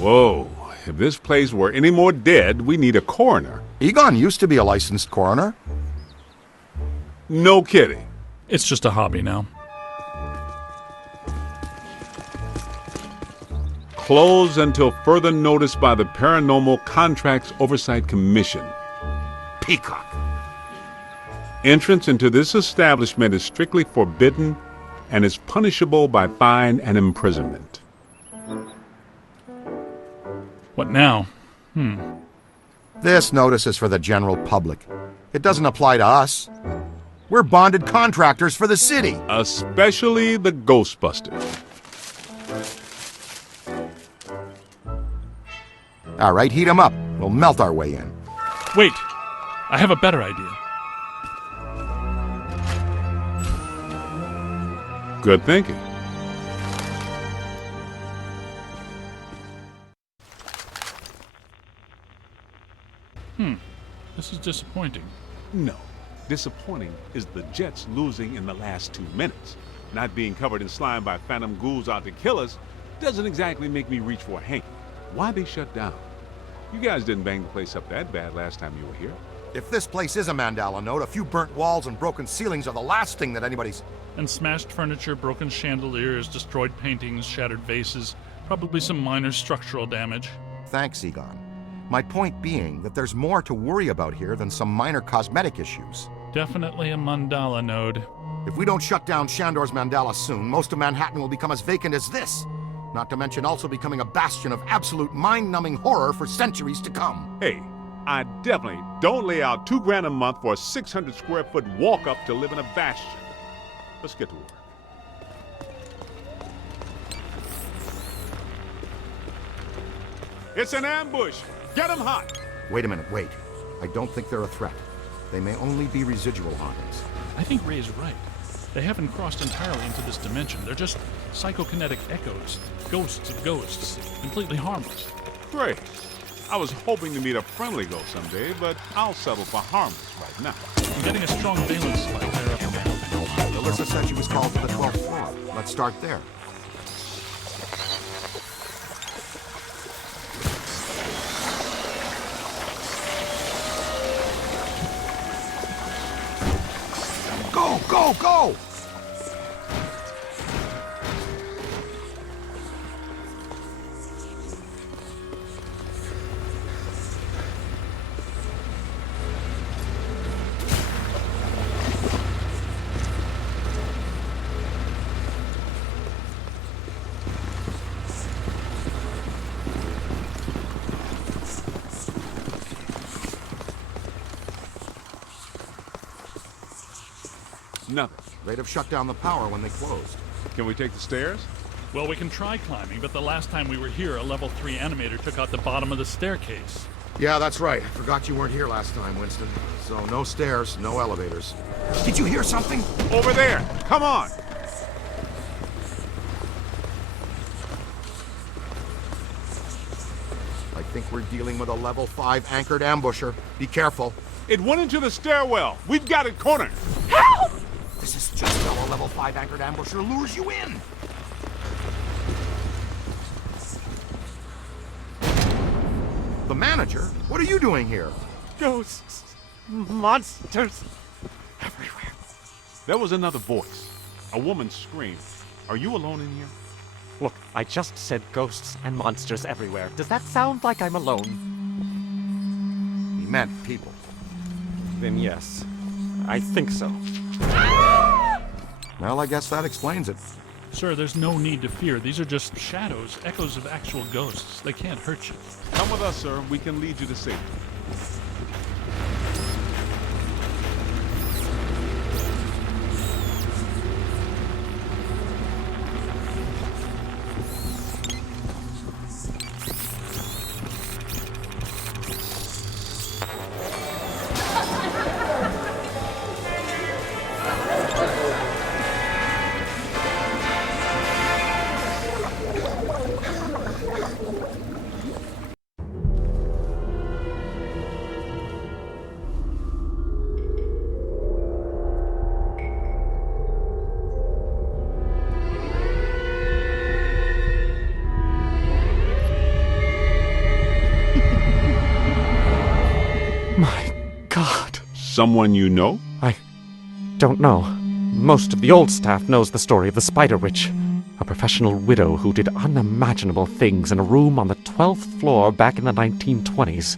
Whoa. If this place were any more dead, we need a coroner. Egon used to be a licensed coroner. No kidding. It's just a hobby now. Closed until further notice by the Paranormal Contracts Oversight Commission. Peacock. Entrance into this establishment is strictly forbidden and is punishable by fine and imprisonment. What now? This notice is for the general public. It doesn't apply to us. We're bonded contractors for the city. Especially the Ghostbusters. All right, heat 'em up. We'll melt our way in. Wait! I have a better idea. Good thinking. This is disappointing. No. Disappointing is the Jets losing in the last 2 minutes. Not being covered in slime by phantom ghouls out to kill us doesn't exactly make me reach for a hanky. Why they shut down? You guys didn't bang the place up that bad last time you were here. If this place is a Mandala note, a few burnt walls and broken ceilings are the last thing that anybody's... And smashed furniture, broken chandeliers, destroyed paintings, shattered vases, probably some minor structural damage. Thanks, Egon. My point being that there's more to worry about here than some minor cosmetic issues. Definitely a mandala node. If we don't shut down Shandor's Mandala soon, most of Manhattan will become as vacant as this. Not to mention also becoming a bastion of absolute mind-numbing horror for centuries to come. Hey, I definitely don't lay out $2,000 a month for a 600 square foot walk-up to live in a bastion. Let's get to work. It's an ambush! Get them hot! Wait a minute, wait. I don't think they're a threat. They may only be residual hauntings. I think Ray is right. They haven't crossed entirely into this dimension. They're just psychokinetic echoes, ghosts of ghosts, completely harmless. Great. I was hoping to meet a friendly ghost someday, but I'll settle for harmless right now. I'm getting a strong valence spike there up there. Alyssa said she was called to the 12th floor. Let's start there. Go, go, go! Nothing. They'd have shut down the power when they closed. Can we take the stairs? Well, we can try climbing, but the last time we were here, a level 3 animator took out the bottom of the staircase. Yeah, that's right. I forgot you weren't here last time, Winston. So no stairs, no elevators. Did you hear something? Over there! Come on! I think we're dealing with a level 5 anchored ambusher. Be careful. It went into the stairwell. We've got it cornered. Help! This is just how a level 5 anchored ambusher lures you in. The manager? What are you doing here? Ghosts, monsters, everywhere. There was another voice. A woman screamed. Are you alone in here? Look, I just said ghosts and monsters everywhere. Does that sound like I'm alone? He meant people. Then yes, I think so. Well, I guess that explains it. Sir, there's no need to fear. These are just shadows, echoes of actual ghosts. They can't hurt you. Come with us, sir. We can lead you to safety. Someone you know? I don't know. Most of the old staff knows the story of the Spider Witch, a professional widow who did unimaginable things in a room on the 12th floor back in the 1920s.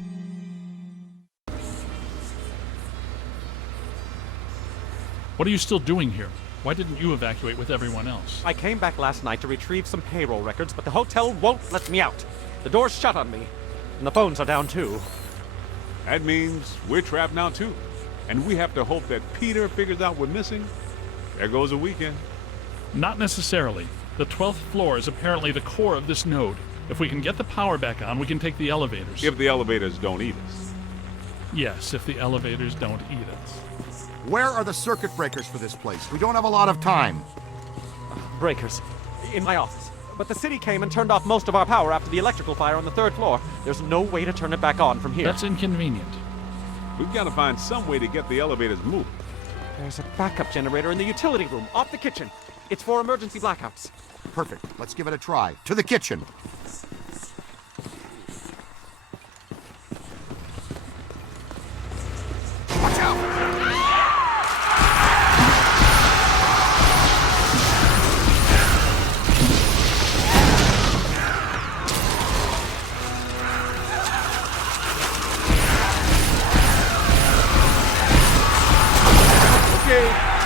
What are you still doing here? Why didn't you evacuate with everyone else? I came back last night to retrieve some payroll records, but the hotel won't let me out. The door's shut on me, and the phones are down too. That means we're trapped now too. And we have to hope that Peter figures out we're missing. There goes a weekend. Not necessarily. The 12th floor is apparently the core of this node. If we can get the power back on, we can take the elevators. If the elevators don't eat us. Yes, if the elevators don't eat us. Where are the circuit breakers for this place? We don't have a lot of time. Breakers. In my office. But the city came and turned off most of our power after the electrical fire on the 3rd floor. There's no way to turn it back on from here. That's inconvenient. We've got to find some way to get the elevators moving. There's a backup generator in the utility room, off the kitchen. It's for emergency blackouts. Perfect. Let's give it a try. To the kitchen. Watch out!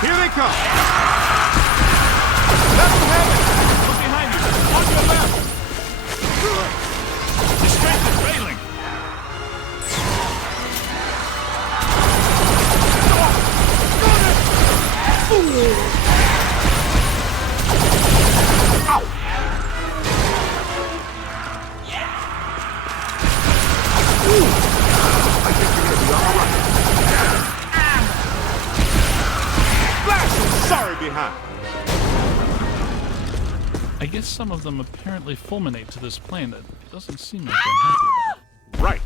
Here they come! Let them have it! Look behind you! On your left! The strength is failing! Ow! I think you're gonna be all right. Sorry behind! I guess some of them apparently fulminate to this plane. That doesn't seem like they're happy about it. Right.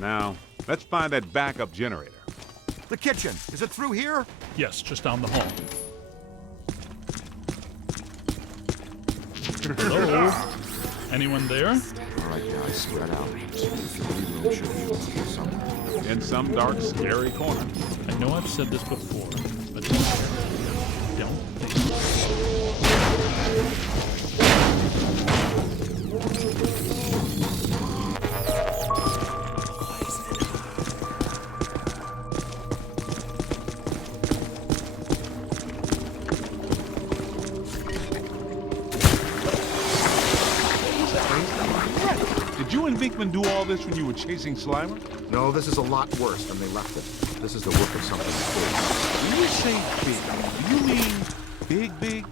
Now, let's find that backup generator. The kitchen. Is it through here? Yes, just down the hall. Hello? Anyone there? All right, guys, spread out. The utility room should be over here somewhere. In some dark, scary corner. I know I've said this before, but don't think. Did you and Vinkman do all this when you were chasing Slimer? No, this is a lot worse than they left it. This is the work of something big. When you say big, do you mean big?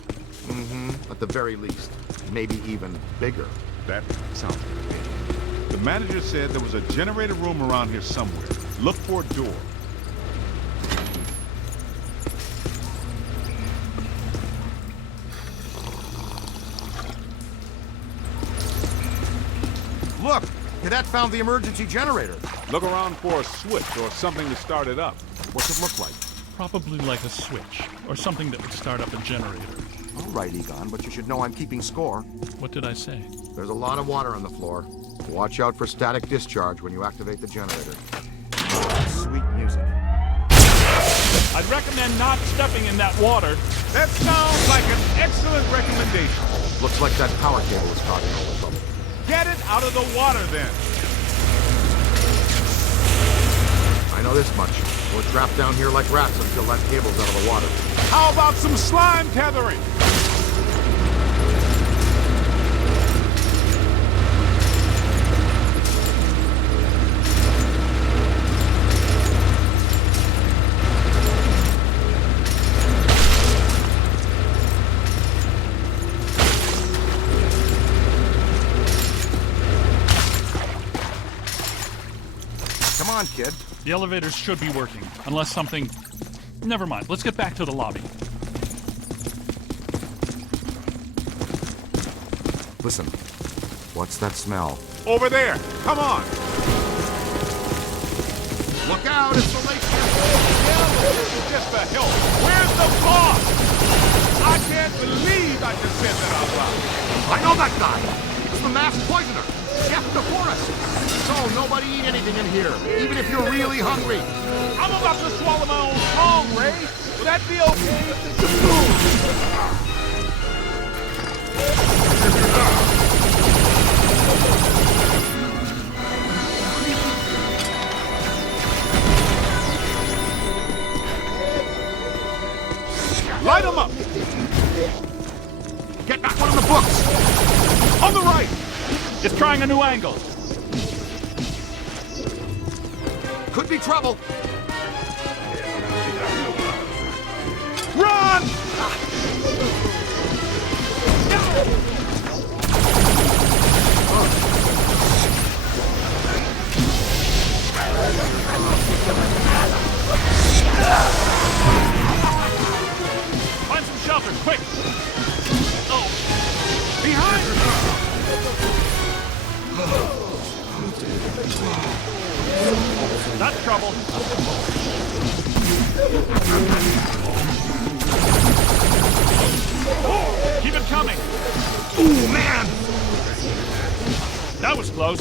Mm-hmm. At the very least. Maybe even bigger. That sounds big. The manager said there was a generator room around here somewhere. Look for a door. Look! Cadet found the emergency generator. Look around for a switch or something to start it up. What's it look like? Probably like a switch, or something that would start up a generator. All right, Egon, but you should know I'm keeping score. What did I say? There's a lot of water on the floor. Watch out for static discharge when you activate the generator. Sweet music. I'd recommend not stepping in that water. That sounds like an excellent recommendation. Looks like that power cable is causing all the trouble. Get it out of the water then. I know this much. We're trapped down here like rats until that cable's out of the water. How about some slime tethering? Come on, kid. The elevators should be working, unless something... Never mind, let's get back to the lobby. Listen. What's that smell? Over there. Come on. Look out! It's the lake. It's just a help. Where's the boss? I can't believe I just said that out loud. I know that guy. It's the masked poisoner. Chef before us! So nobody eat anything in here, even if you're really hungry. I'm about to swallow my own tongue, Ray. Will that be okay? Light them up! Get that one in the books! On the right! It's trying a new angle. Could be trouble. Run! Find some shelter, quick! Oh, Behind! that's trouble. Keep it coming. Ooh, man! That was close.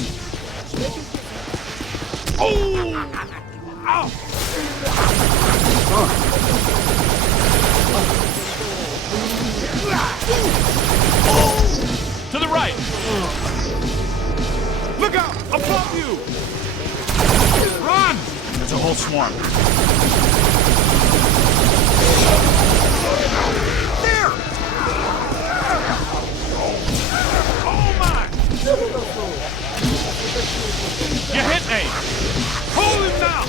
Oh! Ow! To the right. Look out! Above you! Run! There's a whole swarm. There! Oh my! You hit me. Hold him now!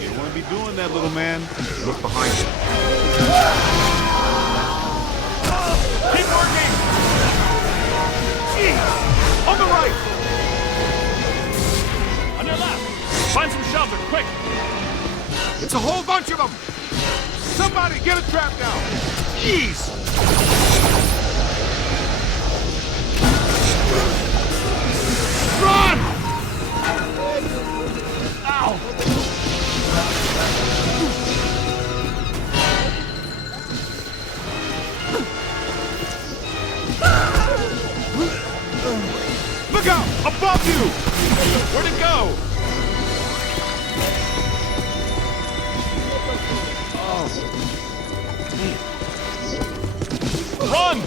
You don't want to be doing that, little man. Look behind you. Keep working. On the right! On your left. Find some shelter, quick. It's a whole bunch of them! Somebody get a trap down! Jeez! Run! Ow. Look out! Above you! Where'd it go? Run!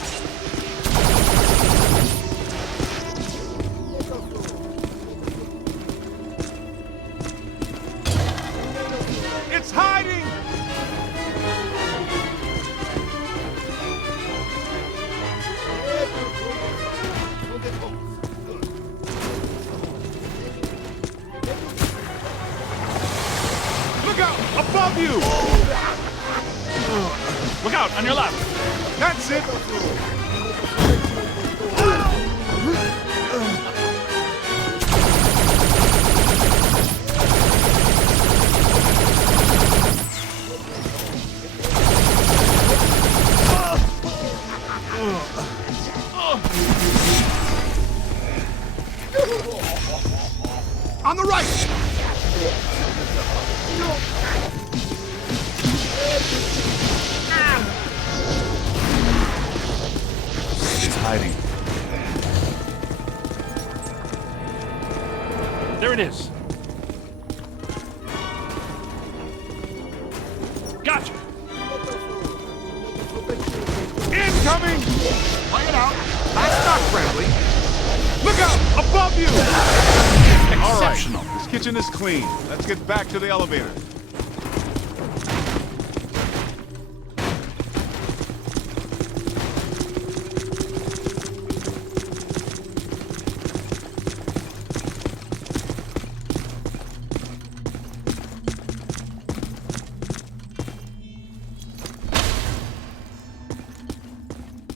It's hiding! Look out! Above you! Look out, on your left. That's it! On the right! It's hiding. There it is. Gotcha. Incoming! Play it out. That's not friendly. Look out! Above you! All right, Exceptional. this kitchen is clean. Let's get back to the elevator.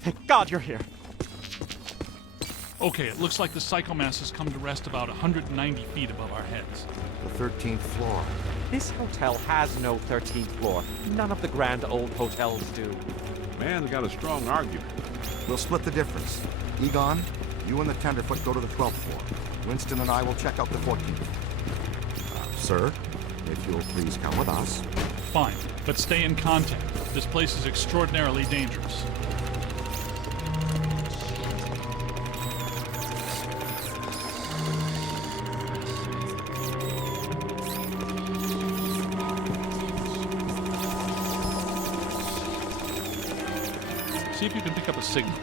Thank God you're here. Okay, it looks like the psychomass has come to rest about 190 feet above our heads. The 13th floor. This hotel has no 13th floor. None of the grand old hotels do. Man's got a strong argument. We'll split the difference. Egon, you and the Tenderfoot go to the 12th floor. Winston and I will check out the 14th. Sir, if you'll please come with us. Fine, but stay in contact. This place is extraordinarily dangerous. See if you can pick up a signal.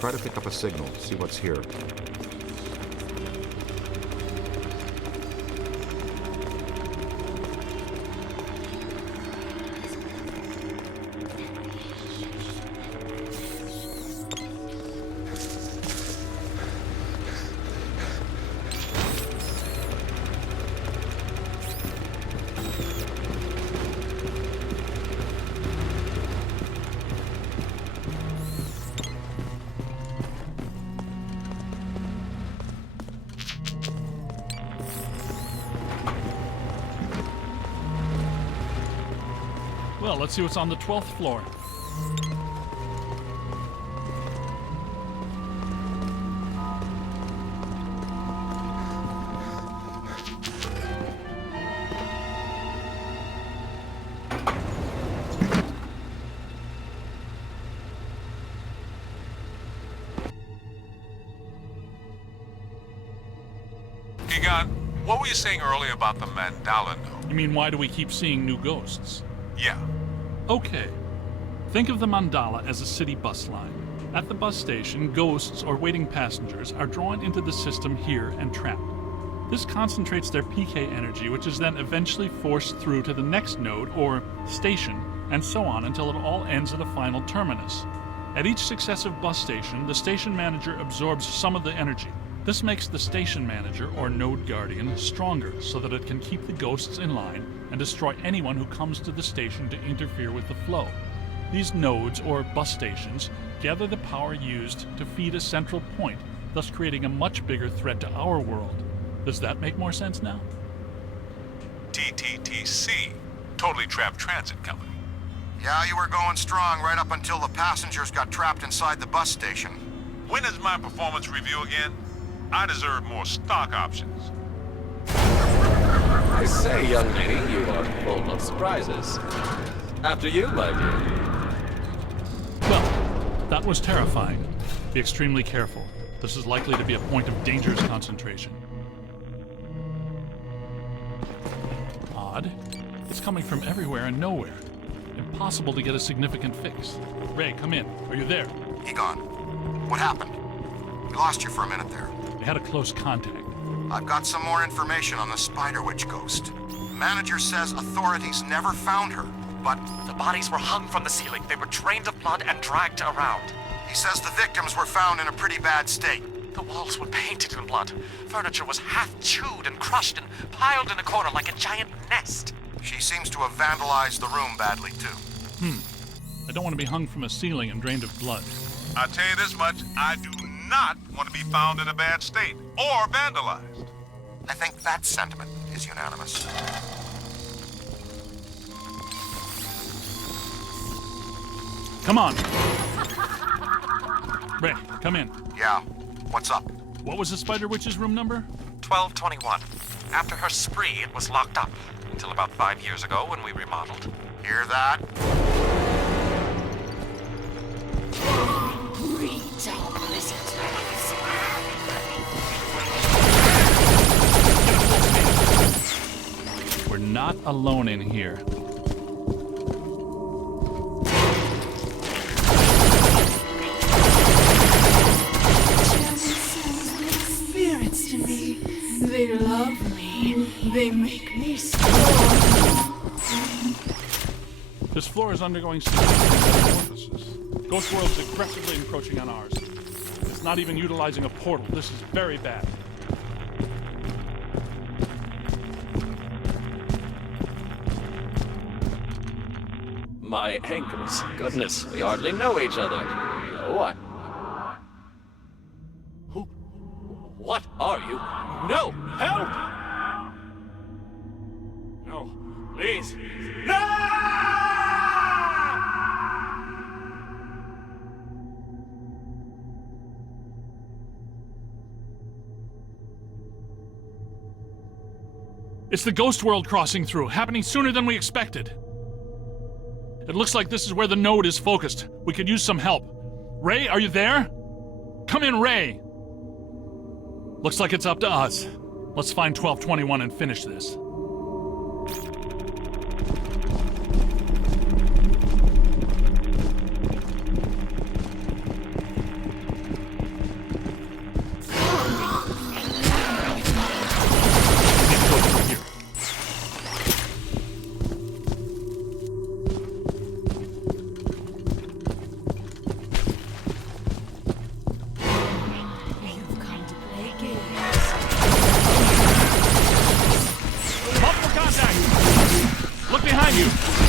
Try to pick up a signal, see what's here. Well, let's see what's on the 12th floor. Egon, what were you saying earlier about the mandala node? You mean, why do we keep seeing new ghosts? Yeah. Okay. Think of the mandala as a city bus line. At the bus station, ghosts or waiting passengers are drawn into the system here and trapped. This concentrates their PK energy, which is then eventually forced through to the next node or station, and so on until it all ends at a final terminus. At each successive bus station, the station manager absorbs some of the energy. This makes the station manager, or node guardian, stronger so that it can keep the ghosts in line and destroy anyone who comes to the station to interfere with the flow. These nodes, or bus stations, gather the power used to feed a central point, thus creating a much bigger threat to our world. Does that make more sense now? TTTC, Totally Trapped Transit Company. Yeah, you were going strong right up until the passengers got trapped inside the bus station. When is my performance review again? I deserve more stock options. I say, young lady, you are full of surprises. After you, my dear. Well, that was terrifying. Be extremely careful. This is likely to be a point of dangerous concentration. Odd. It's coming from everywhere and nowhere. Impossible to get a significant fix. Ray, come in. Are you there? Egon, what happened? We lost you for a minute there. We had a close contact. I've got some more information on the Spider Witch ghost. The manager says authorities never found her, but The bodies were hung from the ceiling. They were drained of blood and dragged around. he says the victims were found in a pretty bad state. The walls were painted in blood. Furniture was half chewed and crushed and piled in a corner like a giant nest. She seems to have vandalized the room badly, too. I don't want to be hung from a ceiling and drained of blood. I'll tell you this much, I do not want to be found in a bad state or vandalized. I think that sentiment is unanimous. Come on. Ray, come in. Yeah, what's up? What was the Spider Witch's room number? 1221. After her spree, it was locked up. Until about 5 years ago when we remodeled. Hear that? We're not alone in here. Spirits to me. They love me. They make me strong. This floor is undergoing significant metamorphosis. Ghost world's aggressively encroaching on ours. is not even utilizing a portal. This is very bad. My ankles. Goodness, we hardly know each other. What? Who? What are you? No! Help! No, please. No! It's the ghost world crossing through, happening sooner than we expected. It looks like this is where the node is focused. We could use some help. Ray, are you there? Come in, Ray! Looks like it's up to us. Let's find 1221 and finish this.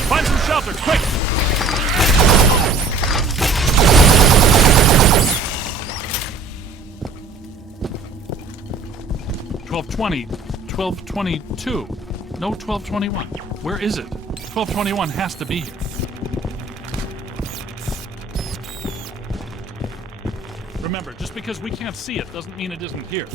Find some shelter, quick! $12.20, $12.22. No, $12.21. Where is it? $12.21 has to be here. Remember, just because we can't see it doesn't mean it isn't here.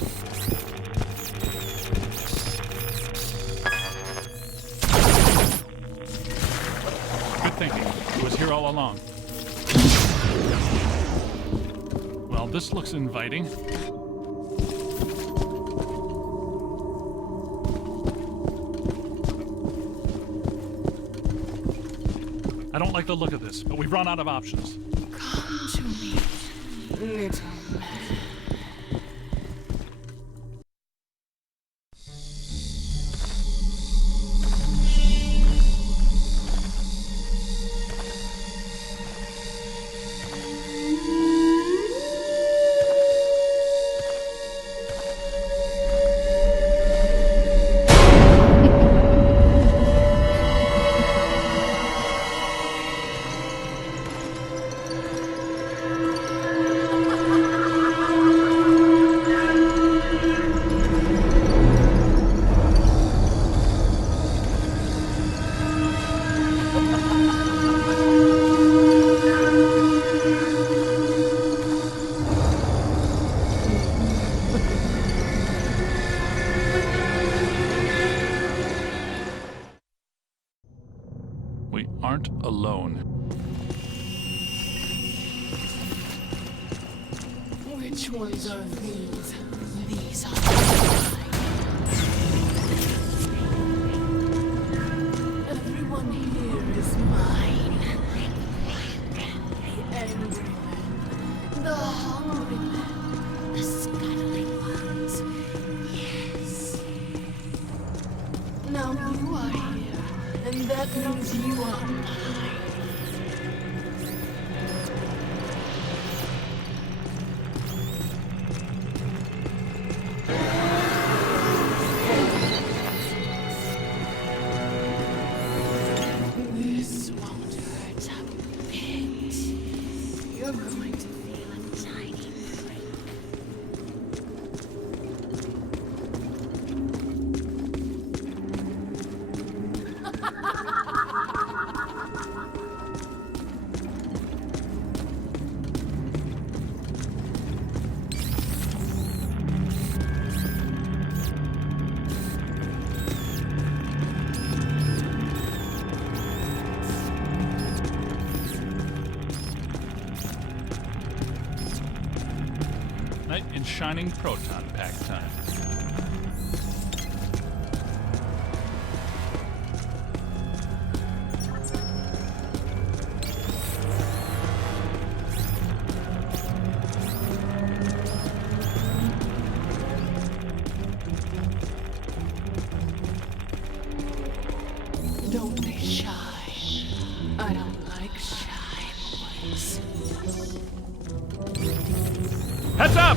Good thinking. It was here all along. Well, this looks inviting. I don't like the look of this, but we've run out of options. Come to me, little man. We aren't alone. Which ones are these? These are mine. Everyone here is mine. The angry men, the hungry men, the scuttling ones. Yes. Now you are here, and that means you are mine. This won't hurt a bit. You're going to feel a tiny prick. Knight in shining proton pack time. Don't be shy. I don't like shy boys. Heads up!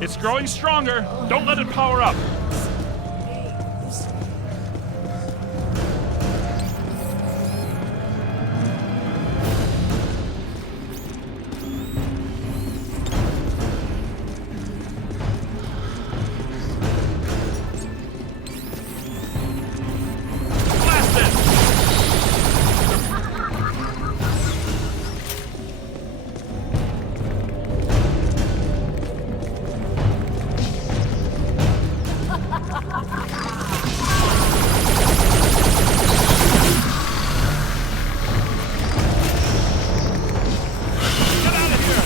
It's growing stronger. Don't let it power up. Blast it! Get out of here!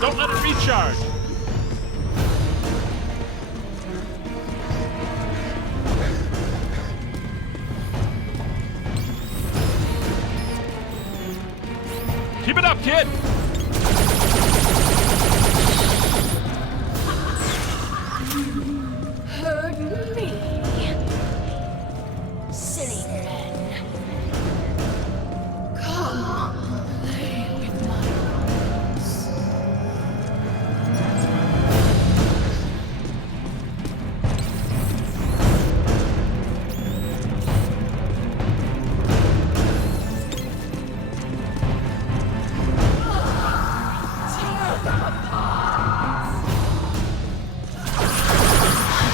Don't let it recharge. Keep it up, kid! Heard me. Silly men. Come, play with my arms. Tear them apart.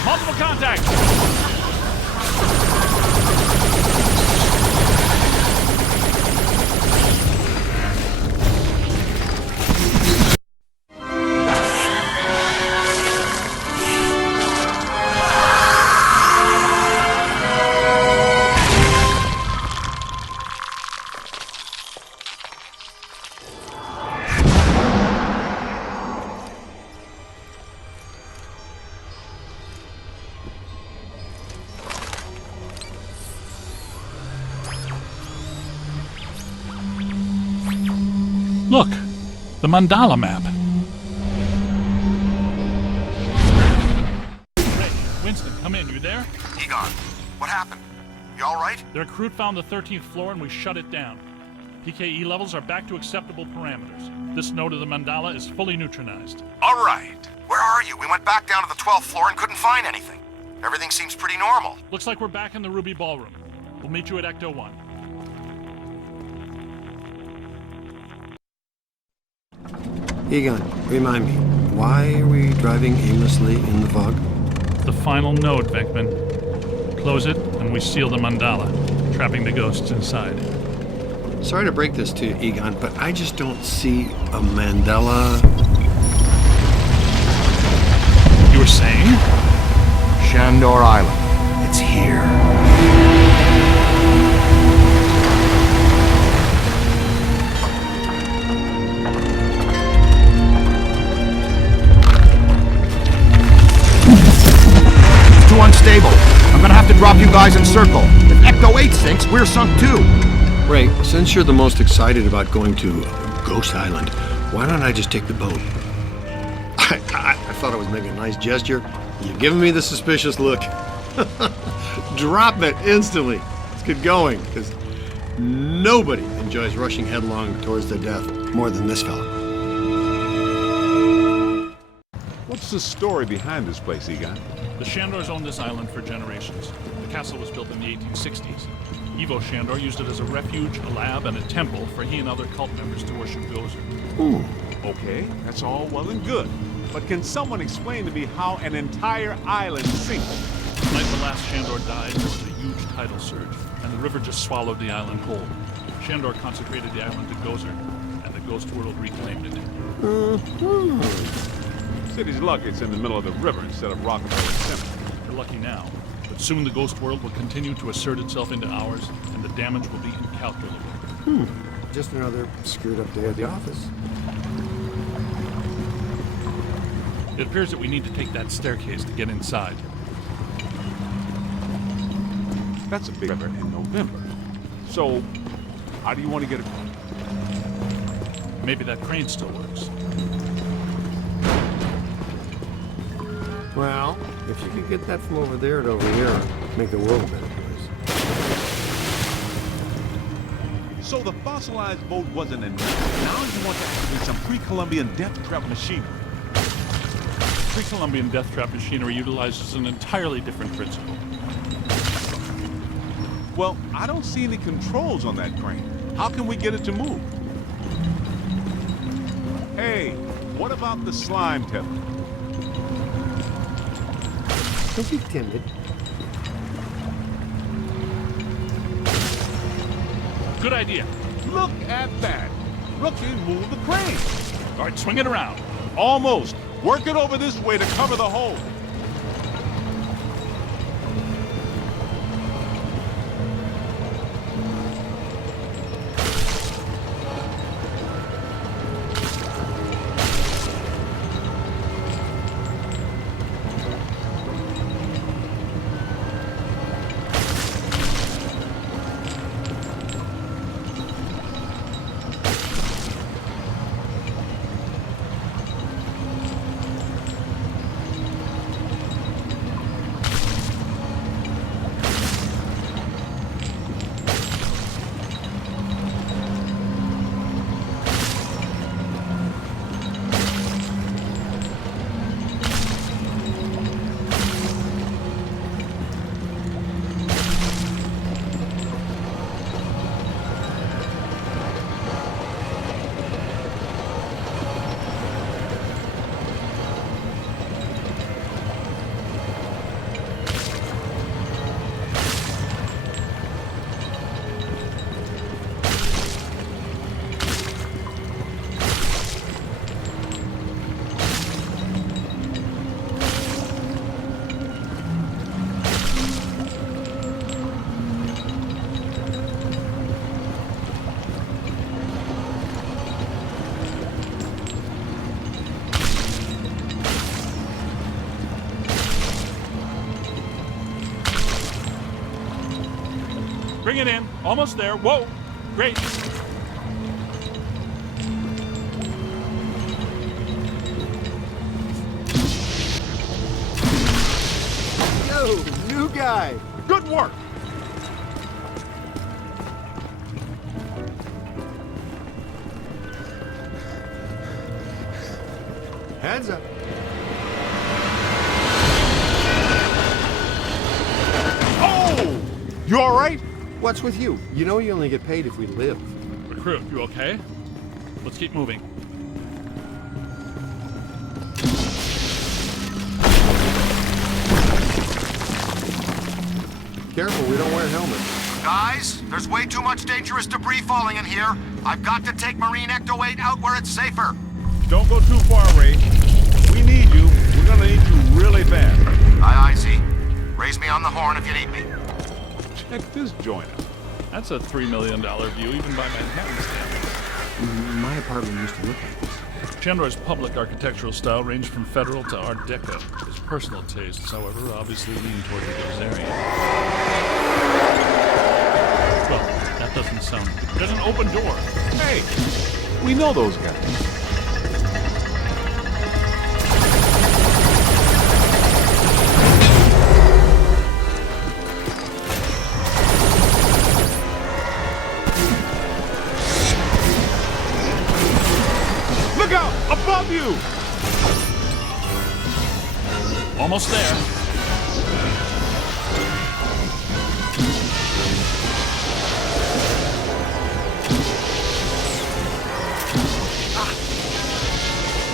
Multiple contact! Look, the mandala map. Ray, Winston, come in. You there? Egon, what happened? You all right? The recruit found the 13th floor and we shut it down. PKE levels are back to acceptable parameters. This node of the mandala is fully neutronized. All right. Where are you? We went back down to the 12th floor and couldn't find anything. Everything seems pretty normal. Looks like we're back in the Ruby Ballroom. We'll meet you at Ecto 1. Egon, remind me, why are we driving aimlessly in the fog? The final node, Venkman. Close it, and we seal the mandala, trapping the ghosts inside. Sorry to break this to you, Egon, but I just don't see a mandala. You were saying? Shandor Island. It's here. Too unstable. I'm gonna have to drop you guys in circle. If Ecto 8 sinks, we're sunk too. Ray, since you're the most excited about going to Ghost Island, why don't I just take the boat? I thought I was making a nice gesture. You're giving me the suspicious look. Drop it instantly. Let's get going, because nobody enjoys rushing headlong towards their death more than this fella. What's the story behind this place, Egon? The Shandors owned this island for generations. The castle was built in the 1860s. Ivo Shandor used it as a refuge, a lab, and a temple for he and other cult members to worship Gozer. Okay, that's all well and good. but can someone explain to me how an entire island sinks? The night the last Shandor died, there was a huge tidal surge, and the river just swallowed the island whole. Shandor consecrated the island to Gozer, and the ghost world reclaimed it. City's lucky it's in the middle of the river instead of Rockefeller Center. We're lucky now, but soon the ghost world will continue to assert itself into ours, and the damage will be incalculable. Just another screwed up day at the office. It appears that we need to take that staircase to get inside. That's a big river in November. So, how do you want to get across? Maybe that crane still works. Well, if you could get that from over there to over here, it'd make the world a better place. So the fossilized boat wasn't enough. Now you want to activate some pre-Columbian death trap machinery. Pre-Columbian death trap machinery utilizes an entirely different principle. Well, I don't see any controls on that crane. How can we get it to move? Hey, what about the slime tether? Don't be timid. Good idea. Look at that. Rookie moved the crane. All right, swing it around. Almost. Work it over this way to cover the hole. Bring it in. Almost there. Whoa. Great. Yo, new guy. Good work. Heads up. Oh! You all right? What's with you? You know you only get paid if we live. Recruit, you okay? Let's keep moving. Careful, we don't wear helmets. Guys, there's way too much dangerous debris falling in here. I've got to take Marine Ecto-8 out where it's safer. Don't go too far, Ray. We need you. We're gonna need you really bad. Aye, Z. Raise me on the horn if you need me. Check this joint out. That's a $3 million view, even by Manhattan standards. My apartment used to look like this. Chandor's public architectural style ranged from Federal to Art Deco. His personal tastes, however, obviously lean toward those areas. Well, that doesn't sound... There's an open door. Hey, we know those guys. Look out! Above you! Almost there.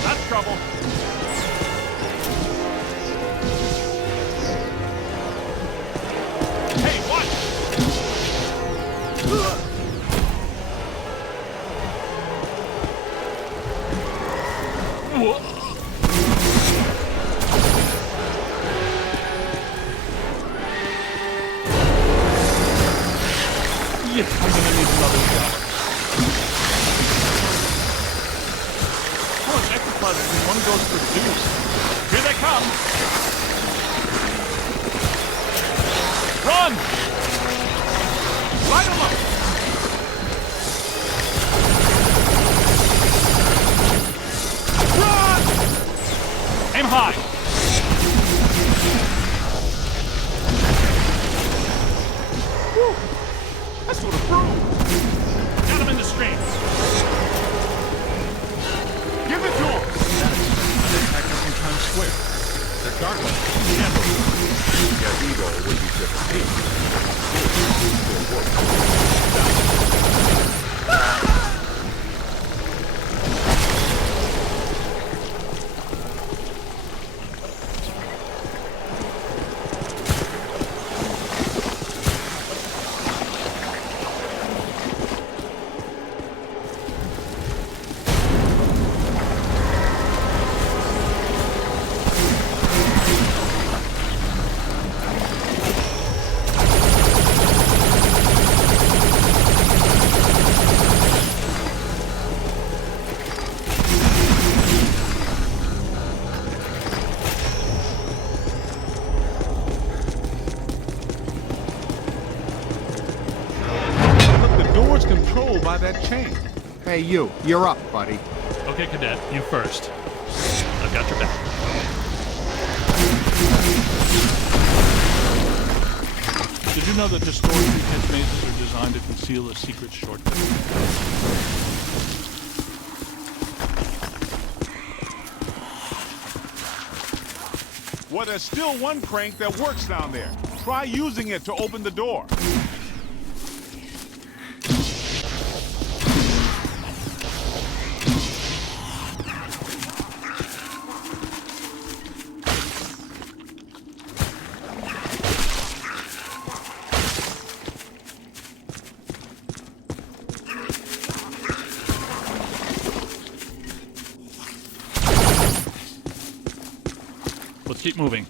That's trouble. Yeah, I'm gonna need another shot. How much ectoplasm can one ghost produce? Here they come! Run! Light them up! Run! Aim high! Whew. That's sort of brutal. Got him in the stream. Give it to him! They attacked us in Times Square. They're gargoyles. Gazebo would be just a controlled by that chain. Hey, you're up, buddy. Okay, Cadet, you first. I've got your back. Did you know that historically catch mazes are designed to conceal a secret shortcut? Well, there's still one crank that works down there. Try using it to open the door. Let's keep moving.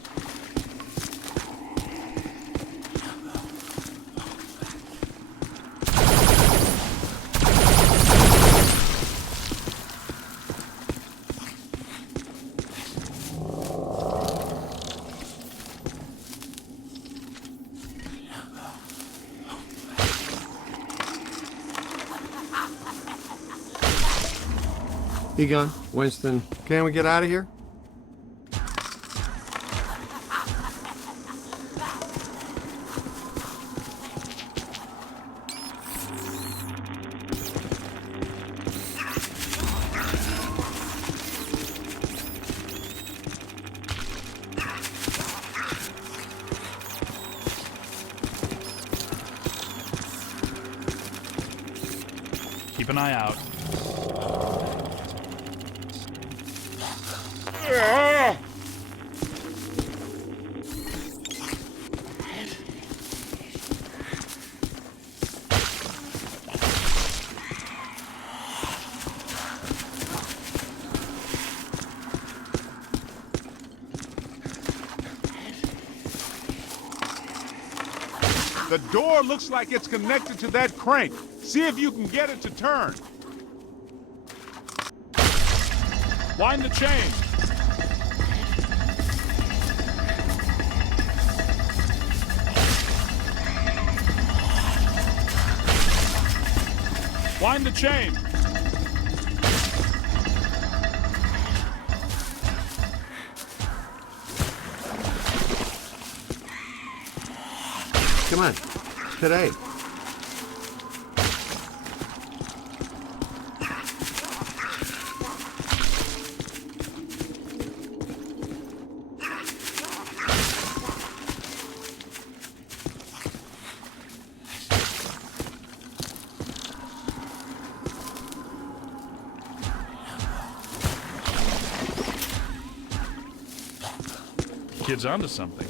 Egon, Winston, can we get out of here? Keep an eye out. The door looks like it's connected to that crank. See if you can get it to turn. Wind the chain. Wind the chain. Come on. Today. Kid's onto something.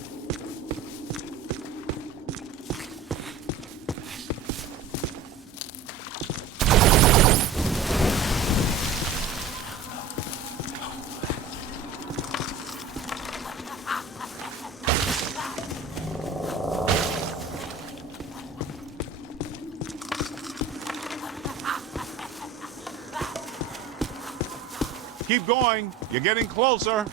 Keep going. You're getting closer.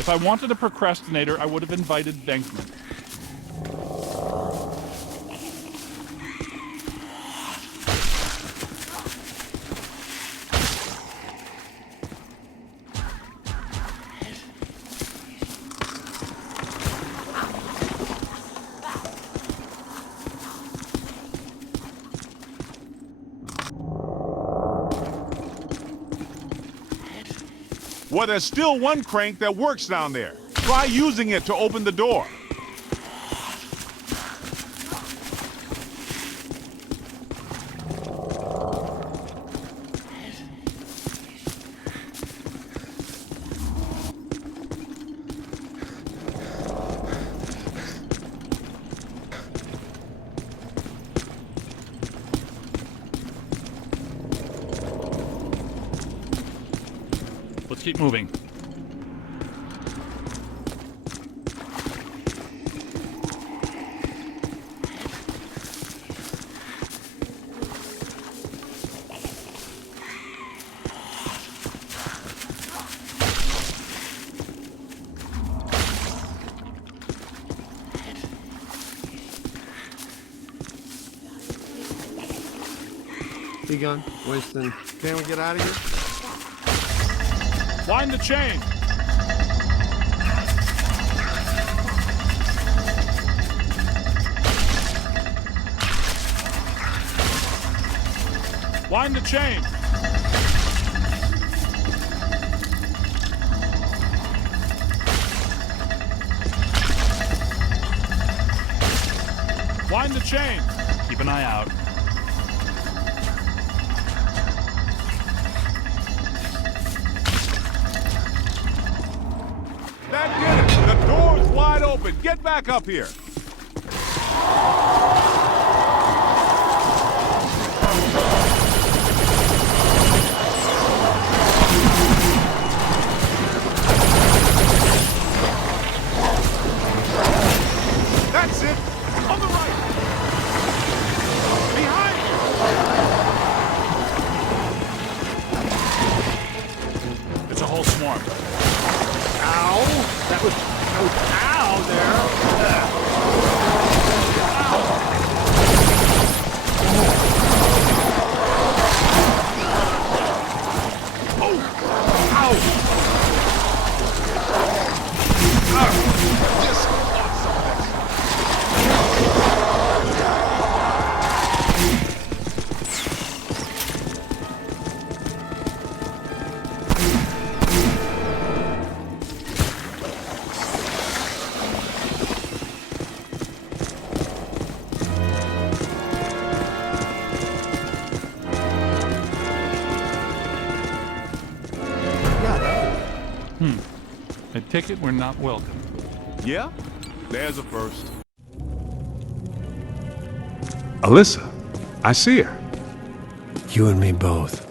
If I wanted a procrastinator, I would have invited Bankman. Well, there's still one crank that works down there. Try using it to open the door. Let's keep moving. Egon, Winston, can we get out of here? Wind the chain! Wind the chain! Wind the chain! Keep an eye out. That did it! The door's wide open! Get back up here! That's it! On the right! Behind you! It's a whole swarm. Ow! That was ow there. I take it we're not welcome. Yeah? There's a first. Alyssa, I see her. You and me both.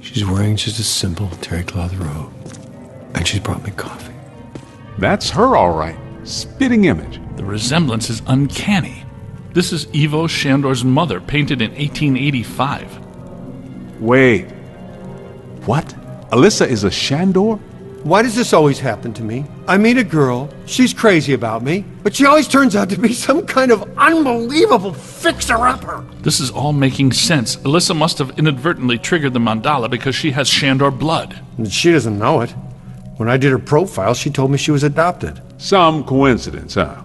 She's wearing just a simple terry cloth robe. And she's brought me coffee. That's her, all right. Spitting image. The resemblance is uncanny. This is Ivo Shandor's mother, painted in 1885. Wait. What? Alyssa is a Shandor? Why does this always happen to me? I meet a girl, she's crazy about me, but she always turns out to be some kind of unbelievable fixer-upper. This is all making sense. Alyssa must have inadvertently triggered the mandala because she has Shandor blood. And she doesn't know it. When I did her profile, she told me she was adopted. Some coincidence, huh?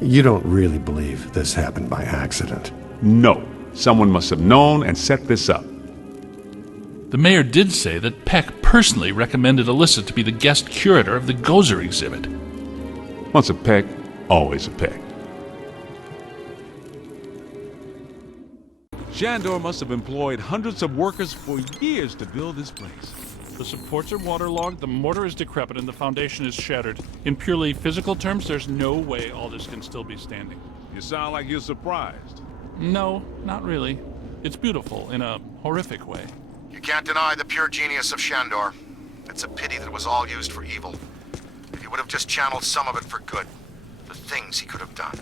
You don't really believe this happened by accident? No. Someone must have known and set this up. The mayor did say that Peck personally recommended Alyssa to be the guest curator of the Gozer exhibit. Once a Peck, always a Peck. Shandor must have employed hundreds of workers for years to build this place. The supports are waterlogged, the mortar is decrepit, and the foundation is shattered. In purely physical terms, there's no way all this can still be standing. You sound like you're surprised. No, not really. It's beautiful in a horrific way. You can't deny the pure genius of Shandor. It's a pity that it was all used for evil. If he would have just channeled some of it for good, the things he could have done.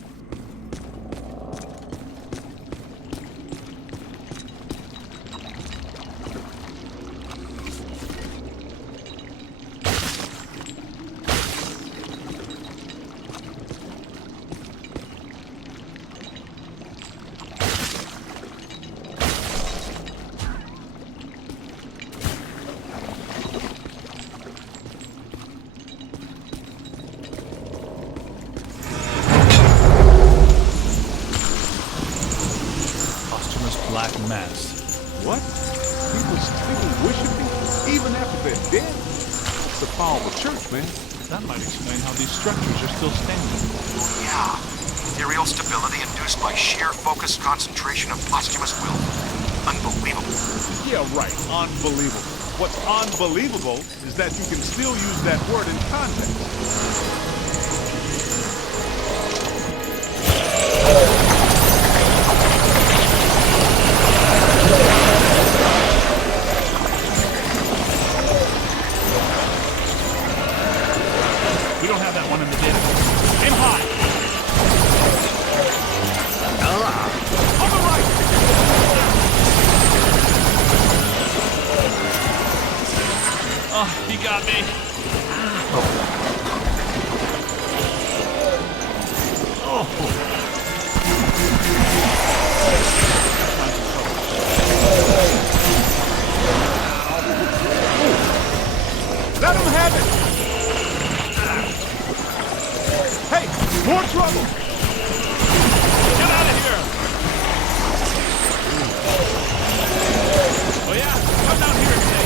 Black mass. What? People still worship me even after they're dead? That's the power of a church, man. That might explain how these structures are still standing. Yeah. Ethereal stability induced by sheer focused concentration of posthumous will. Unbelievable. Yeah, right. Unbelievable. What's unbelievable is that you can still use that word in context. We don't have that one in the database. Aim high! On the right! Oh, he got me. Let him have it! Hey, more trouble! Get out of here! Oh yeah? Come down here and say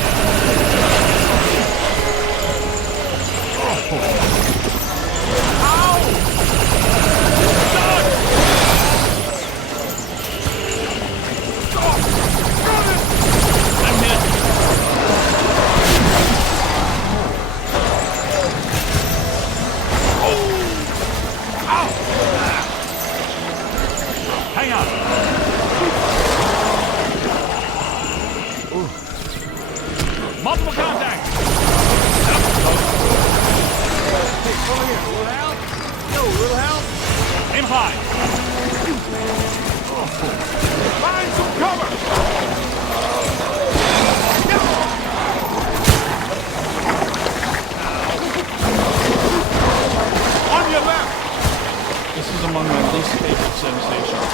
Ow! Dog! I'm hit. Hang on. Multiple contacts. Hey, over here. Little help? Yo, little help? Aim high. Find some cover! On your left! This is among my least favorite sensations.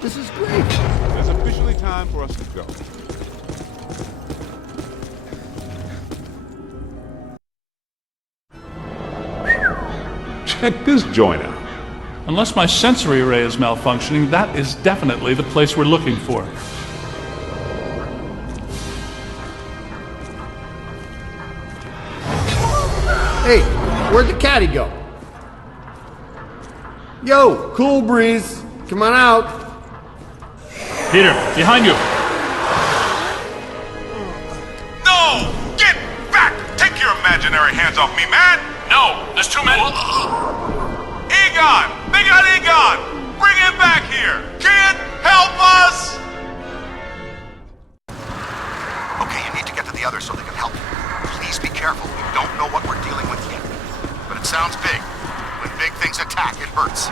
This is great. It's officially time for us to go. Check this joint out. Unless my sensory array is malfunctioning, that is definitely the place we're looking for. Hey, where'd the caddy go? Yo, cool breeze. Come on out. Peter, behind you! No! Get back! Take your imaginary hands off me, man! No! There's too many! Egon! They got Egon! Bring him back here! Kid, help us! Okay, you need to get to the others so they can help you. Please be careful. We don't know what we're dealing with yet. But it sounds big. When big things attack, it hurts.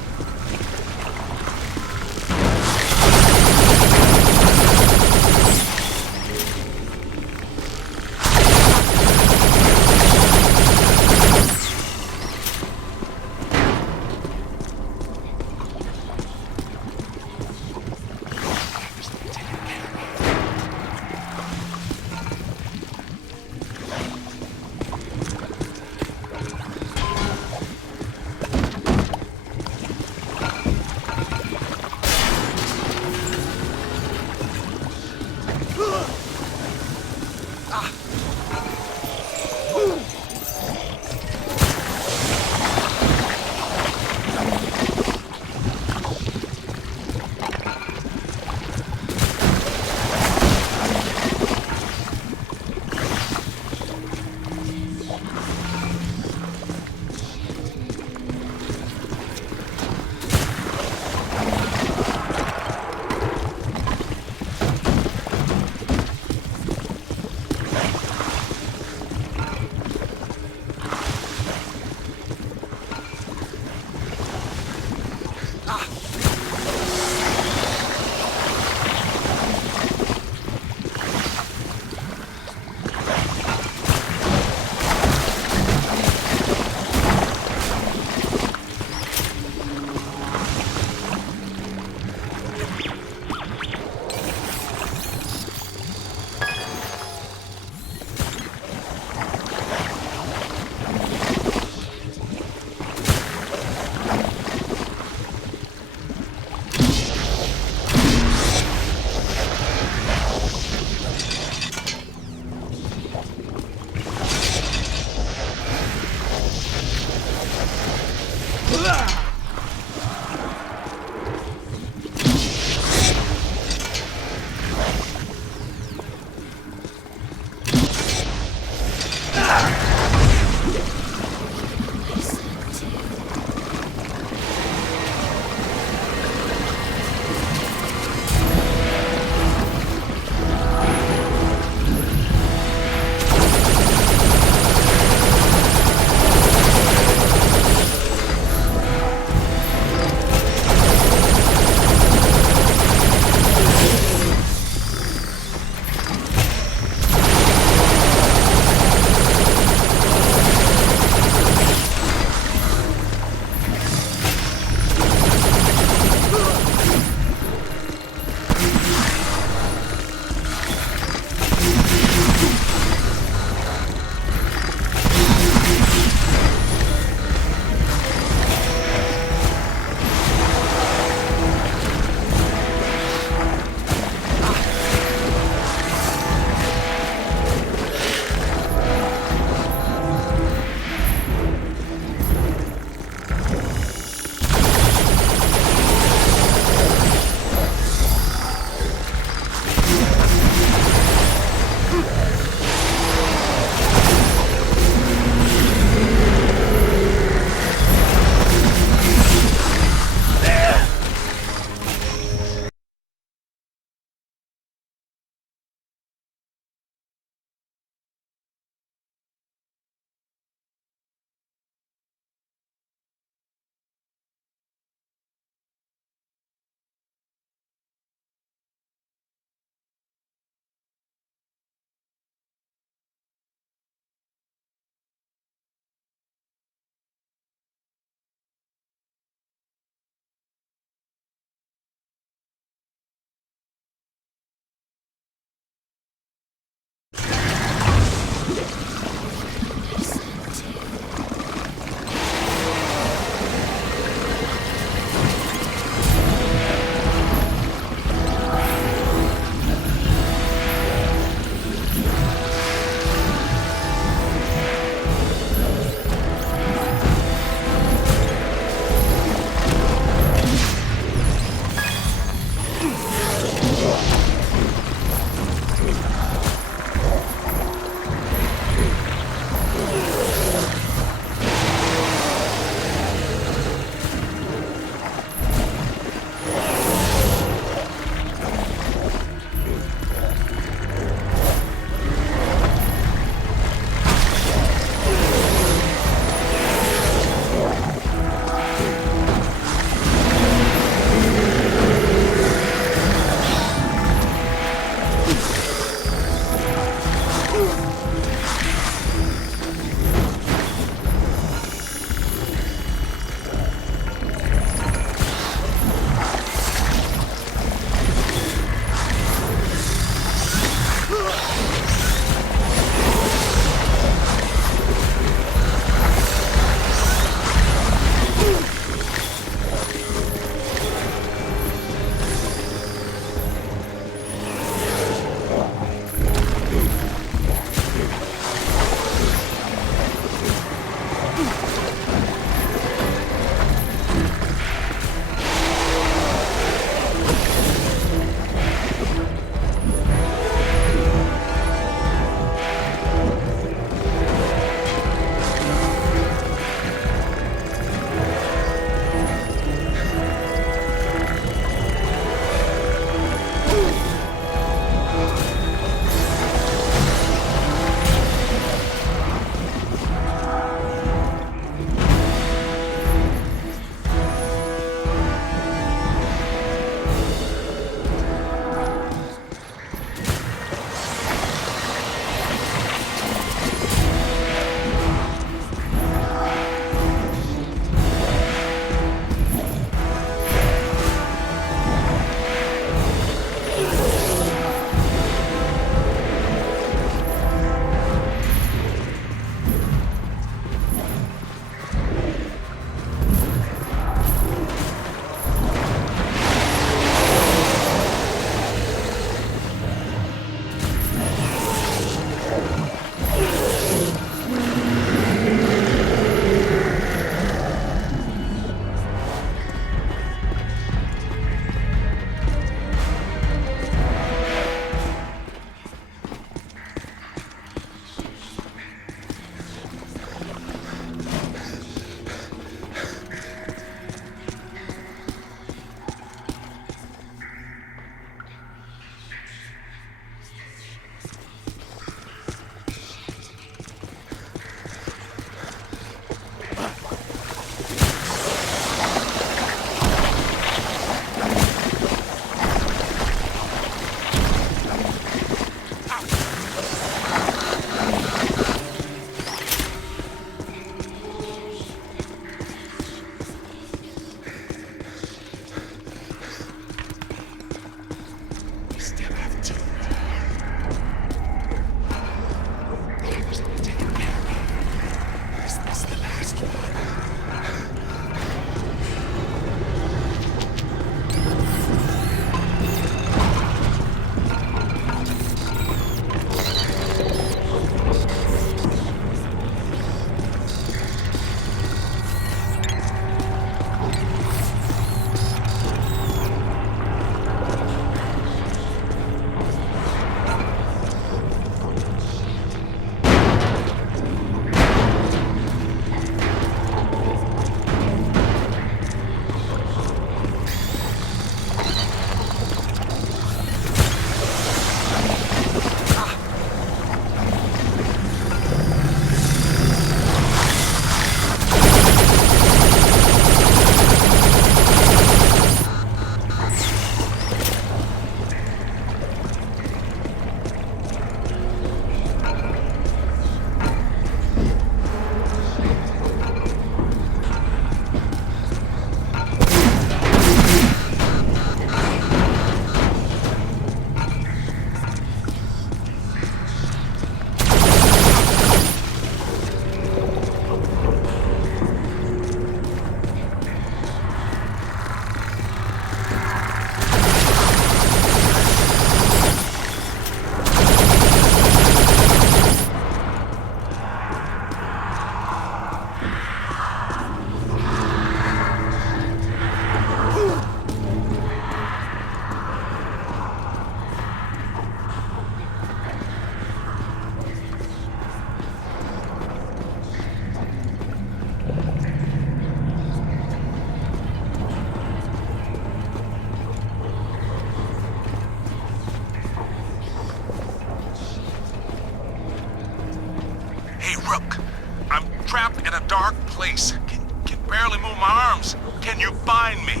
face. Can barely move my arms. Can you find me?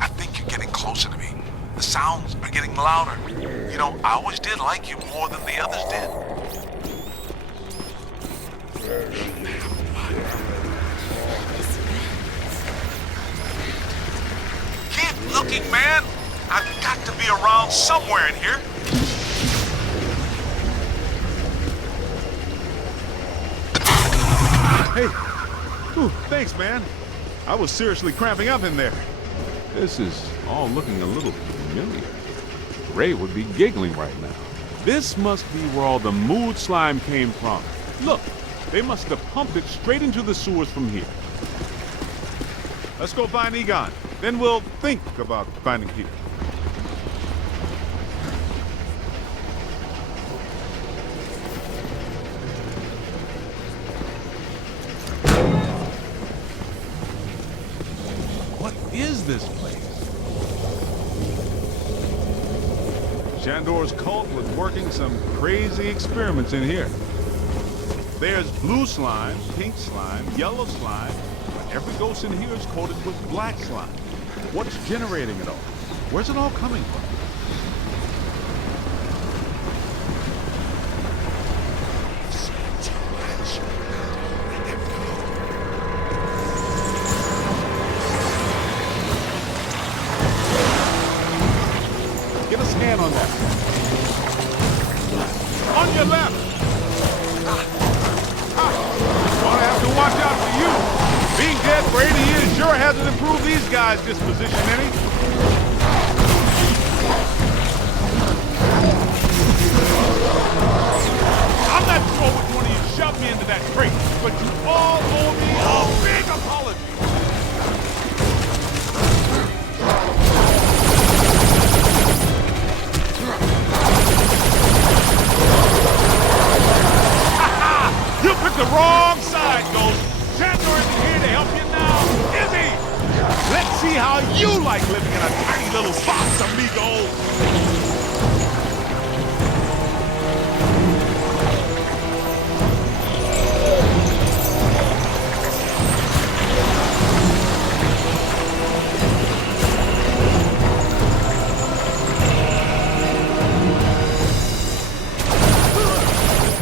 I think you're getting closer to me. The sounds are getting louder. You know, I always did like you more than the others did. Keep looking, man. I've got to be around somewhere in here. Hey, whew, thanks, man. I was seriously cramping up in there. This is all looking a little familiar. Ray would be giggling right now. This must be where all the mood slime came from. Look, they must have pumped it straight into the sewers from here. Let's go find Egon. Then we'll think about finding Peter. What is this place? Shandor's cult was working some crazy experiments in here. There's blue slime, pink slime, yellow slime, but every ghost in here is coated with black slime. What's generating it all? Where's it all coming from? Get a scan on that. On your left! Gonna have to watch out for you. Being dead for 80 years sure hasn't improved these guys' disposition any. I'm not sure which one of you shoved me into that crate, but you all owe me a big apology. You picked the wrong side, Ghost. Shandor isn't here to help you now, is he? Let's see how you like living in a tiny little box, amigo.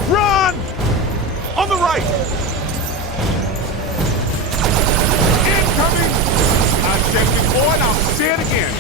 Run! On the right! Incoming! I said before and I'll say it again.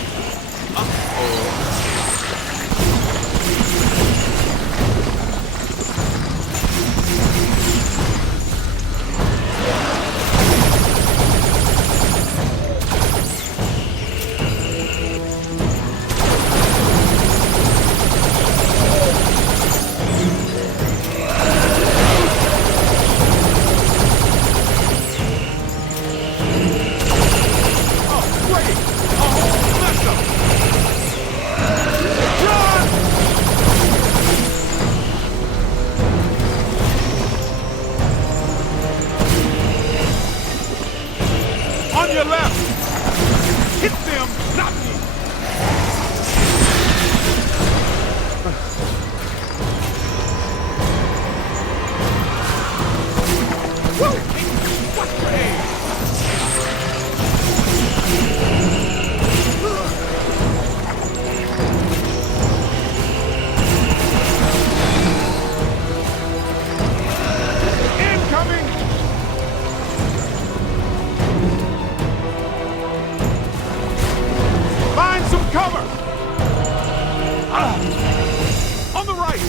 On your left! Hit them, not me! Woo! What's your aim? Incoming! Find some cover! On the right!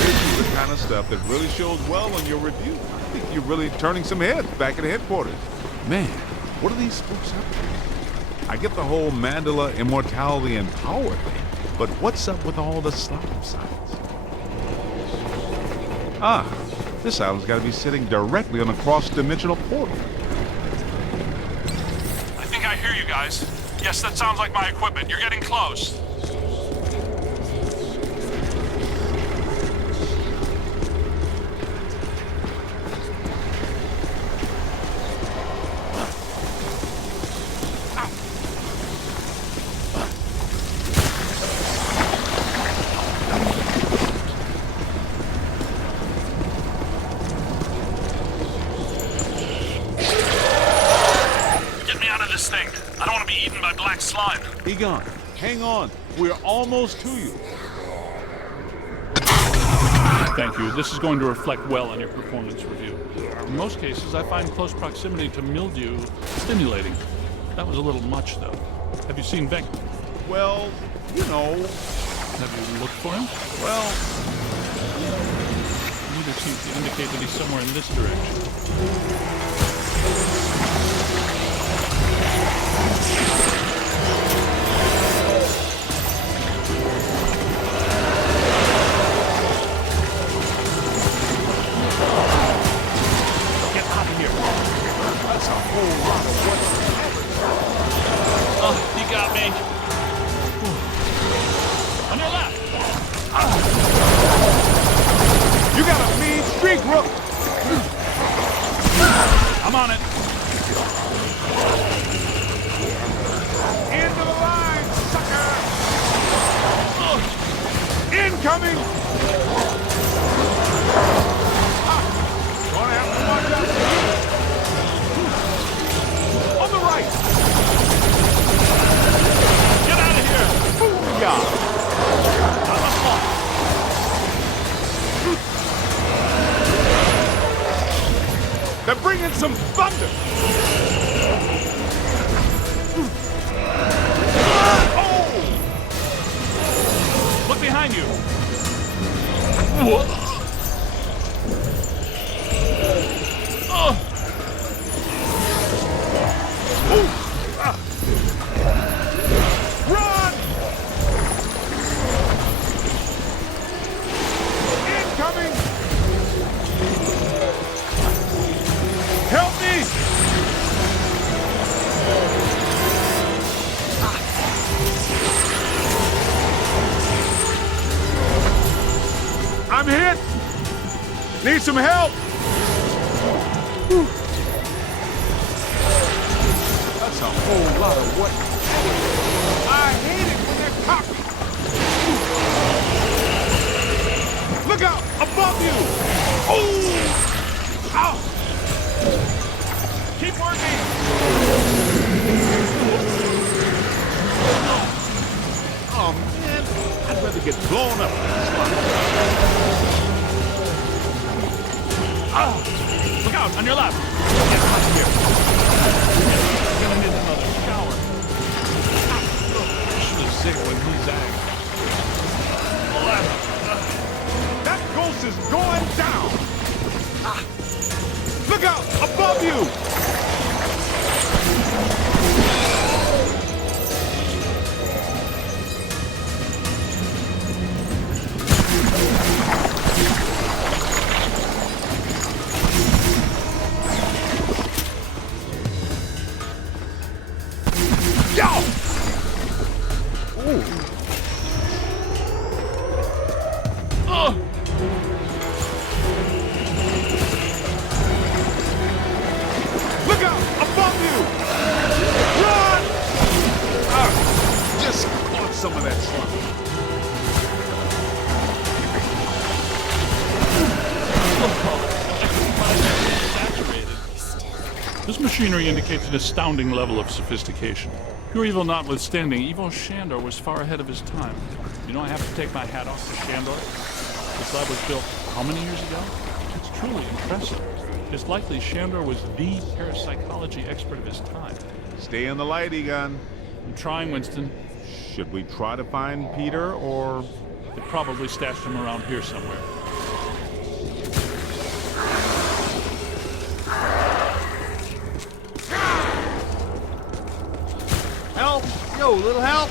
This is the kind of stuff that really shows well on your review. I think you're really turning some heads back at headquarters. Man, what are these spooks up to? I get the whole mandala, immortality, and power thing. But what's up with all the slime sites? Ah, this island's got to be sitting directly on a cross-dimensional portal. I think I hear you guys. Yes, that sounds like my equipment. You're getting close. of this thing. I don't want to be eaten by black slime. Egon, hang on. We're almost to you. Thank you. This is going to reflect well on your performance review. In most cases, I find close proximity to mildew stimulating. That was a little much, though. Have you seen Venkman? Well, you know. Have you looked for him? Well, Neither seems to indicate that he's somewhere in this direction. get out of here. That's a whole lot of what. Oh, you got me. On your left. You got a mean streak, Rook. I'm on it. Into the line, sucker. Incoming. Gonna have to watch out for you. On the right. Get out of here. Booyah. On the floor. They're bringing some thunder. Oh! Look behind you. Run! Incoming! Help me! I'm hit! Need some help! That's a whole lot of what? I hate it when they're cocky! Look out! Above you! Oh! Ow! Keep working! Oh man, I'd rather get blown up than Oh! Look out, on your left. Get out of here. You're gonna need another shower. should have zigged when he's angry. Left. That ghost is going down! Look out! Above you! Yo! Ooh. Oh! Look out! Above you! Run! Just caught some of that slime. This machinery indicates an astounding level of sophistication. Pure evil notwithstanding, Evil Shandor was far ahead of his time. You know, I have to take my hat off to Shandor. This lab was built how many years ago? It's truly impressive. It's likely Shandor was the parapsychology expert of his time. Stay in the light, Egon. I'm trying, Winston. Should we try to find Peter, or... They probably stashed him around here somewhere. Help! Yo, little help!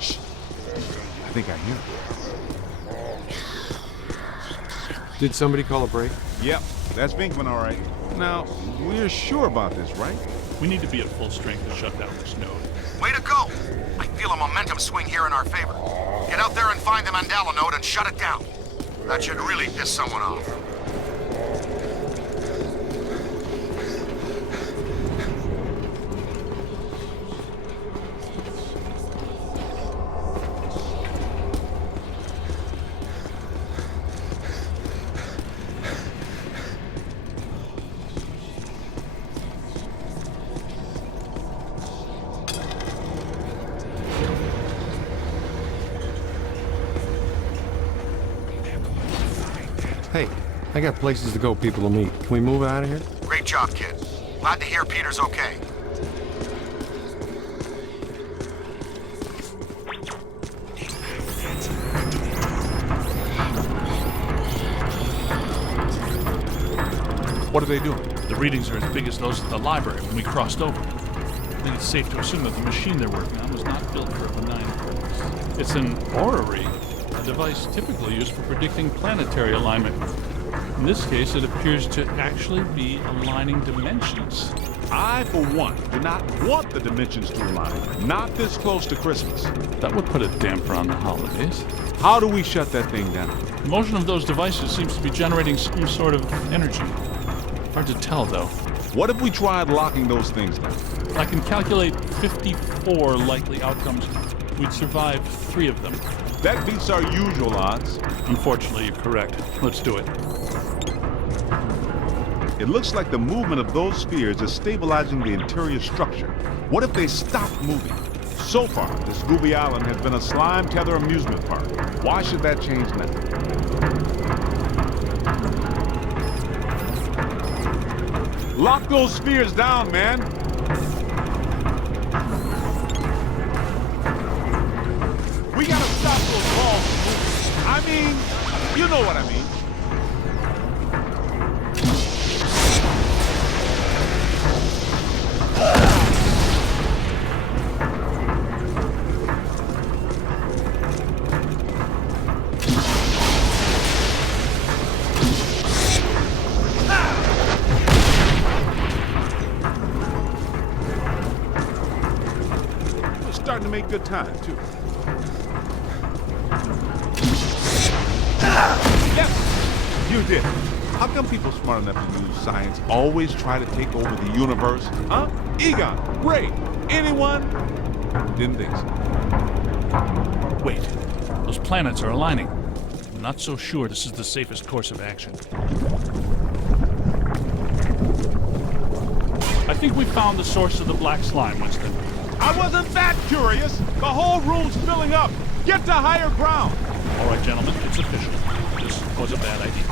Shh. I think I hear him. Did somebody call a break? Yep, that's Venkman, all right. Now, we're sure about this, right? We need to be at full strength to shut down this node. Way to go! I feel a momentum swing here in our favor. Get out there and find the Mandela node and shut it down. That should really piss someone off. I got places to go, people to meet. Can we move out of here? Great job, kid. Glad to hear Peter's okay. What are they doing? The readings are as big as those at the library when we crossed over. I think it's safe to assume that the machine they're working on was not built for a benign purpose. It's an orrery, a device typically used for predicting planetary alignment. In this case, it appears to actually be aligning dimensions. I, for one, do not want the dimensions to align. Not this close to Christmas. That would put a damper on the holidays. How do we shut that thing down? The motion of those devices seems to be generating some sort of energy. Hard to tell, though. What if we tried locking those things down? I can calculate 54 likely outcomes. We'd survive 3 of them. That beats our usual odds. Unfortunately, you're correct. Let's do it. It looks like the movement of those spheres is stabilizing the interior structure. What if they stopped moving? So far, this Gooby Island has been a slime tether amusement park. Why should that change now? Lock those spheres down, man! We gotta stop those balls from moving. I mean, you know what I mean. Starting to make good time, too. Yes! You did. How come people smart enough to use science always try to take over the universe? Huh? Egon, Ray, anyone? Didn't think so. Wait, those planets are aligning. I'm not so sure this is the safest course of action. I think we found the source of the black slime, Winston. I wasn't that curious. The whole room's filling up. Get to higher ground. All right, gentlemen, it's official. This was a bad idea.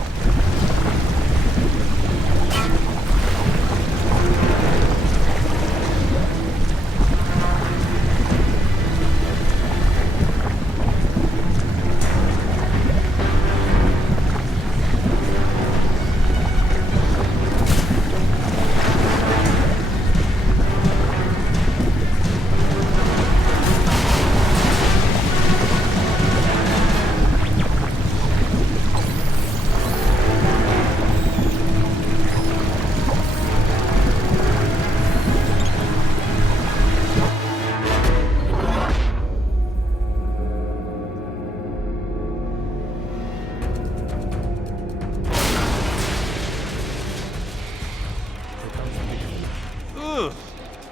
Ugh,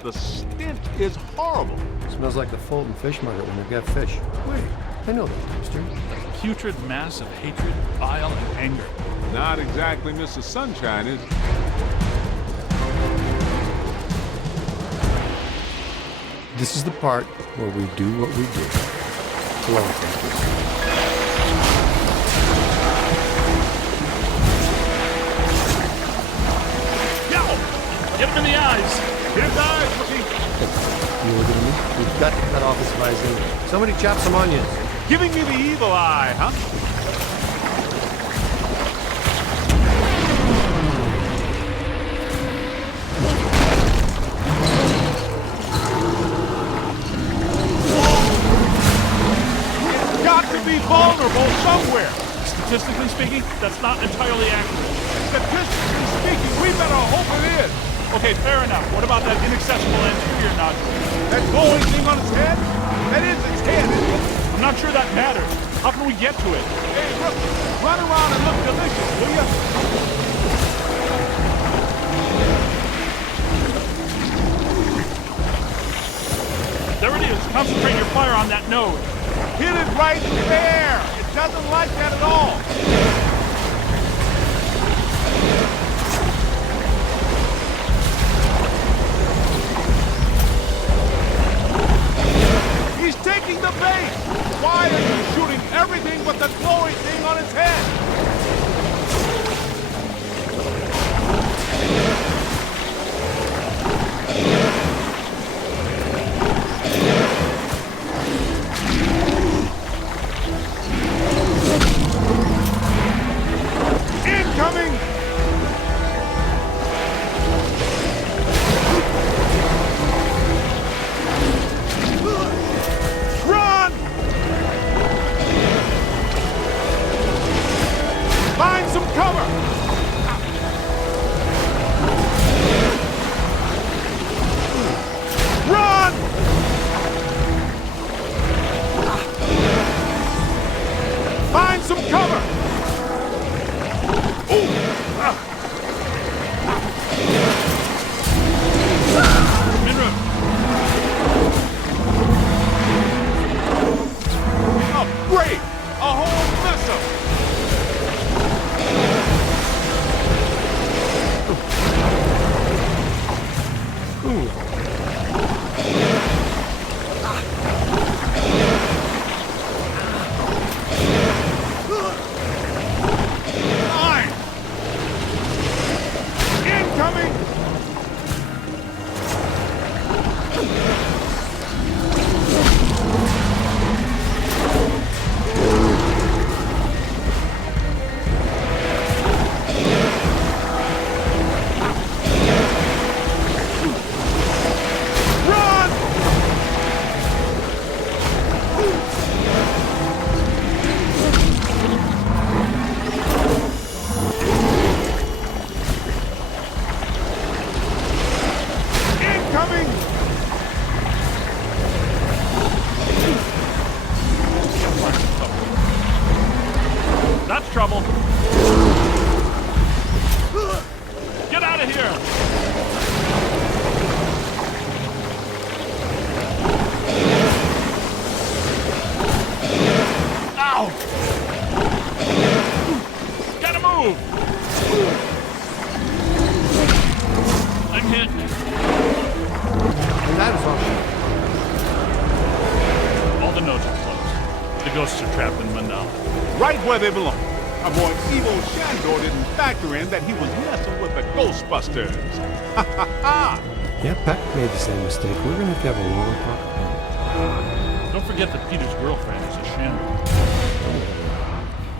the stench is horrible. Smells like the Fulton Fish Market when they've got fish. Wait, I know that, mister. Putrid mass of hatred, bile, and anger. Not exactly Mr. Sunshine, is it? This is the part where we do what we do. Hello, Yo! Get him in the eyes! Get his eyes, Cookie. you looking at me? We've got to cut off his visine. Somebody chop some onions. Giving me the evil eye, huh? It's got to be vulnerable somewhere. Statistically speaking, that's not entirely accurate. Statistically speaking, we better hope it is. Okay, fair enough. What about that inaccessible anterior nodule? That glowing thing on its head? That is its head, isn't it? I'm not sure that matters. How can we get to it? Hey, look, run around and look delicious, will ya? There it is. Concentrate your fire on that node. Hit it right there. It doesn't like that at all. He's taking the bait. Why are you shooting everything but the glowing thing on his head? coming! That's trouble. Get out of here! Ow! Gotta move! I'm hit. All the nodes are closed. The ghosts are trapped in the mandala. Right where they belong. Our boy Evil Shandor didn't factor in that he was messing with the Ghostbusters. Ha ha ha! Yeah, Peck made the same mistake. We're gonna have to have a long talk. Don't forget that Peter's girlfriend is a Shandor.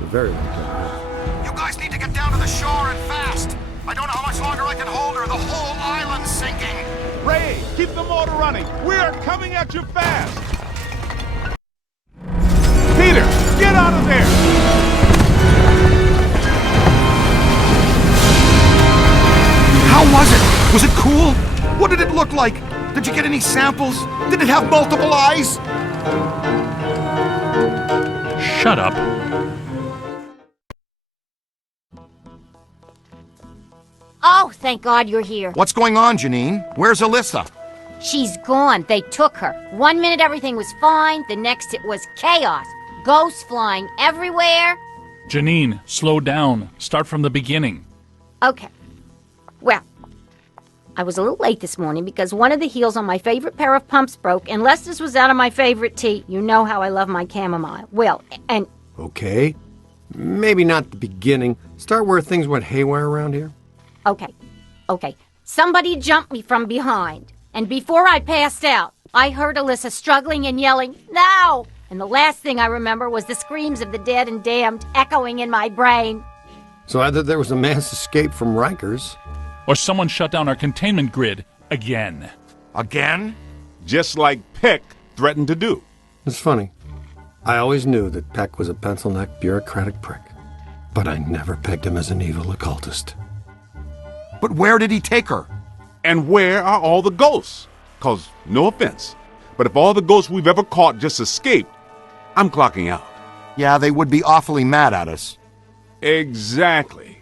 A very long talk. You guys need to get down to the shore and fast. I don't know how much longer I can hold her. The whole island's sinking. Ray, keep the motor running. We are coming at you fast. Peter, get out of there! How was it? Was it cool? What did it look like? Did you get any samples? Did it have multiple eyes? Shut up. Oh, thank God you're here. What's going on, Janine? Where's Alyssa? She's gone. They took her. 1 minute everything was fine, the next it was chaos. Ghosts flying everywhere. Janine, slow down. Start from the beginning. Okay. Well, I was a little late this morning because one of the heels on my favorite pair of pumps broke, and Lester's was out of my favorite tea. You know how I love my chamomile. Well, and... Okay. Maybe not the beginning. Start where things went haywire around here. Okay. Somebody jumped me from behind. And before I passed out, I heard Alyssa struggling and yelling, "No!" And the last thing I remember was the screams of the dead and damned echoing in my brain. So either there was a mass escape from Rikers. Or someone shut down our containment grid again. Again? Just like Peck threatened to do. It's funny. I always knew that Peck was a pencil-necked, bureaucratic prick. But I never pegged him as an evil occultist. But where did he take her? And where are all the ghosts? 'Cause, no offense, but if all the ghosts we've ever caught just escaped, I'm clocking out. Yeah, they would be awfully mad at us. Exactly.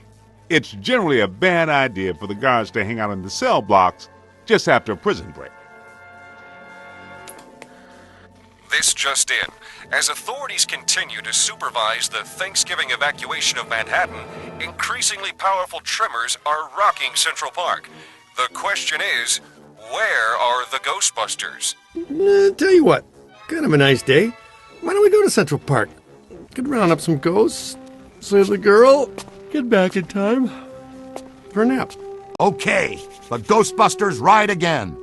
It's generally a bad idea for the guards to hang out in the cell blocks just after a prison break. This just in. As authorities continue to supervise the Thanksgiving evacuation of Manhattan, increasingly powerful tremors are rocking Central Park. The question is, where are the Ghostbusters? Tell you what, kind of a nice day. Why don't we go to Central Park? Could round up some ghosts, save the girl, get back in time for a nap. Okay, the Ghostbusters ride again.